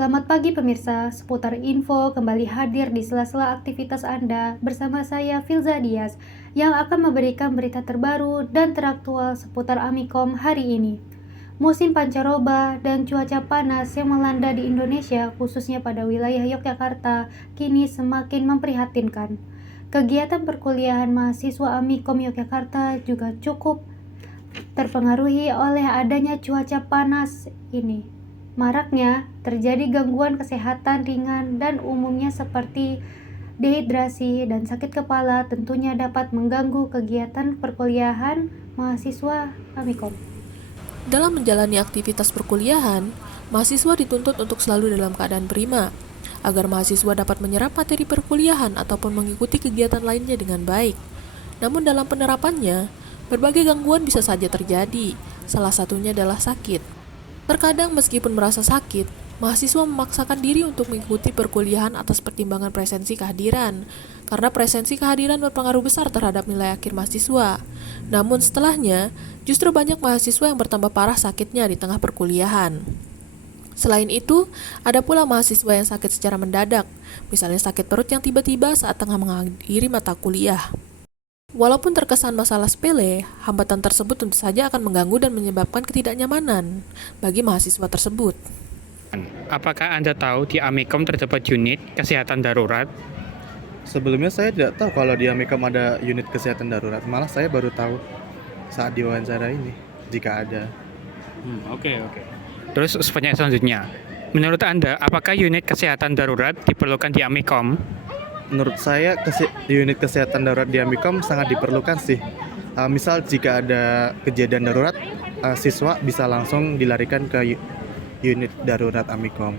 Selamat pagi pemirsa, seputar info kembali hadir di sela-sela aktivitas Anda bersama saya Filza Dias yang akan memberikan berita terbaru dan teraktual seputar Amikom hari ini. Musim pancaroba dan cuaca panas yang melanda di Indonesia khususnya pada wilayah Yogyakarta kini semakin memprihatinkan. Kegiatan perkuliahan mahasiswa Amikom Yogyakarta juga cukup terpengaruhi oleh adanya cuaca panas ini. Maraknya terjadi gangguan kesehatan ringan dan umumnya seperti dehidrasi dan sakit kepala tentunya dapat mengganggu kegiatan perkuliahan mahasiswa Amikom. Dalam menjalani aktivitas perkuliahan, mahasiswa dituntut untuk selalu dalam keadaan prima, agar mahasiswa dapat menyerap materi perkuliahan ataupun mengikuti kegiatan lainnya dengan baik. Namun dalam penerapannya, berbagai gangguan bisa saja terjadi, salah satunya adalah sakit. Terkadang meskipun merasa sakit, mahasiswa memaksakan diri untuk mengikuti perkuliahan atas pertimbangan presensi kehadiran, karena presensi kehadiran berpengaruh besar terhadap nilai akhir mahasiswa. Namun setelahnya, justru banyak mahasiswa yang bertambah parah sakitnya di tengah perkuliahan. Selain itu, ada pula mahasiswa yang sakit secara mendadak, misalnya sakit perut yang tiba-tiba saat tengah menghadiri mata kuliah. Walaupun terkesan masalah sepele, hambatan tersebut tentu saja akan mengganggu dan menyebabkan ketidaknyamanan bagi mahasiswa tersebut. Apakah Anda tahu di Amikom terdapat unit kesehatan darurat? Sebelumnya saya tidak tahu kalau di Amikom ada unit kesehatan darurat. Malah saya baru tahu saat diwawancara ini, jika ada. Oke. Terus pertanyaan selanjutnya, menurut Anda, apakah unit kesehatan darurat diperlukan di Amikom? Menurut saya unit kesehatan darurat di Amikom sangat diperlukan sih. Misal jika ada kejadian darurat, siswa bisa langsung dilarikan ke unit darurat Amikom.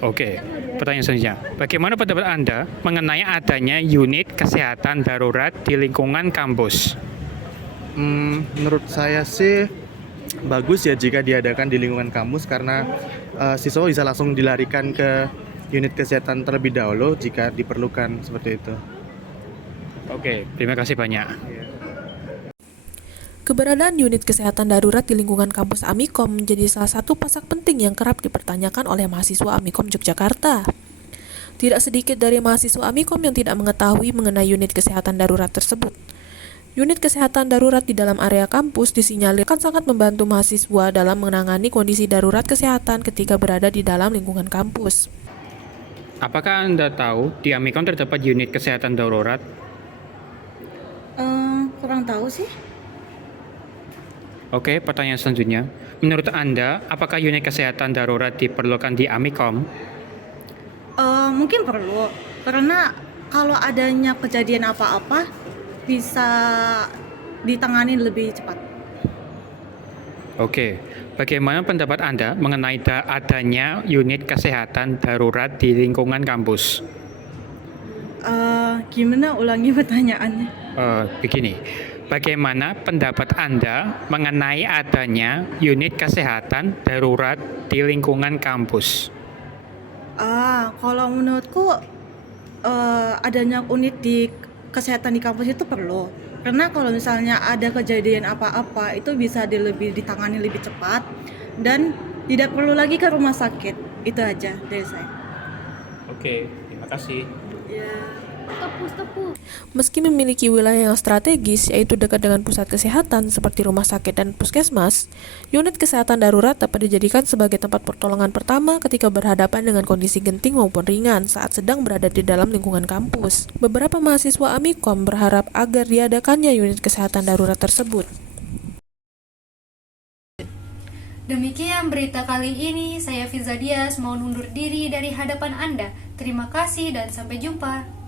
Oke, pertanyaan selanjutnya, bagaimana pendapat Anda mengenai adanya unit kesehatan darurat di lingkungan kampus? Menurut saya sih bagus ya jika diadakan di lingkungan kampus karena siswa bisa langsung dilarikan ke unit kesehatan terlebih dahulu jika diperlukan seperti itu. Oke, terima kasih banyak. Keberadaan unit kesehatan darurat di lingkungan kampus Amikom menjadi salah satu pasak penting yang kerap dipertanyakan oleh mahasiswa Amikom Yogyakarta. Tidak sedikit dari mahasiswa Amikom yang tidak mengetahui mengenai unit kesehatan darurat tersebut. Unit kesehatan darurat di dalam area kampus disinyalir akan sangat membantu mahasiswa dalam menangani kondisi darurat kesehatan ketika berada di dalam lingkungan kampus. Apakah Anda tahu di Amikom terdapat unit kesehatan darurat? Kurang tahu sih. Oke, pertanyaan selanjutnya, menurut Anda, apakah unit kesehatan darurat diperlukan di Amikom? Mungkin perlu, karena kalau adanya kejadian apa-apa bisa ditangani lebih cepat. Oke, bagaimana pendapat Anda mengenai adanya unit kesehatan darurat di lingkungan kampus? Gimana ulangi pertanyaannya? Begini, bagaimana pendapat Anda mengenai adanya unit kesehatan darurat di lingkungan kampus? Kalau menurutku adanya unit di kesehatan di kampus itu perlu. Karena kalau misalnya ada kejadian apa-apa itu bisa ditangani lebih cepat dan tidak perlu lagi ke rumah sakit. Itu aja dari saya. Oke, terima kasih. Meski memiliki wilayah yang strategis, yaitu dekat dengan pusat kesehatan seperti rumah sakit dan puskesmas, unit kesehatan darurat dapat dijadikan sebagai tempat pertolongan pertama ketika berhadapan dengan kondisi genting maupun ringan saat sedang berada di dalam lingkungan kampus. Beberapa mahasiswa Amikom berharap agar diadakannya unit kesehatan darurat tersebut. Demikian berita kali ini, saya Filza Dias mohon undur diri dari hadapan Anda. Terima kasih dan sampai jumpa.